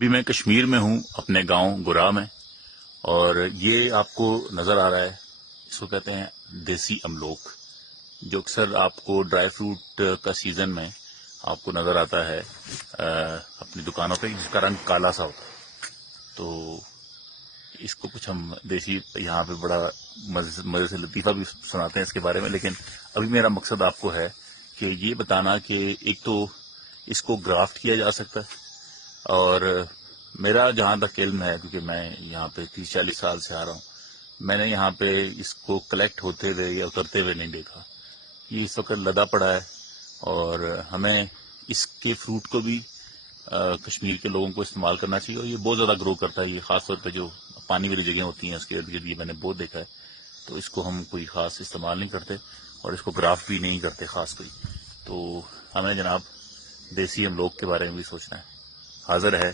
ابھی میں کشمیر میں ہوں، اپنے گاؤں گرا میں، اور یہ آپ کو نظر آ رہا ہے، اس کو کہتے ہیں دیسی املوک، جو اکثر آپ کو ڈرائی فروٹ کا سیزن میں آپ کو نظر آتا ہے اپنی دکانوں پہ، جس کا رنگ کالا سا ہوتا ہے۔ تو اس کو کچھ ہم دیسی یہاں پہ بڑا مزے سے لطیفہ بھی سناتے ہیں اس کے بارے میں، لیکن ابھی میرا مقصد آپ کو ہے کہ یہ بتانا کہ ایک تو اس کو گرافٹ کیا جا سکتا ہے، اور میرا جہاں تک علم ہے، کیونکہ میں یہاں پہ 30-40 سال سے آ رہا ہوں، میں نے یہاں پہ اس کو کلیکٹ ہوتے ہوئے یا اترتے ہوئے نہیں دیکھا۔ یہ اس وقت لدا پڑا ہے، اور ہمیں اس کے فروٹ کو بھی کشمیر کے لوگوں کو استعمال کرنا چاہیے، اور یہ بہت زیادہ گرو کرتا ہے۔ یہ خاص طور پہ جو پانی والی جگہیں ہوتی ہیں اس کے ارد گرد یہ میں نے بہت دیکھا ہے، تو اس کو ہم کوئی خاص استعمال نہیں کرتے، اور اس کو گرافٹ بھی نہیں کرتے خاص کوئی۔ تو ہمیں جناب دیسی املوک کے بارے میں بھی سوچنا ہے۔ حاضر ہے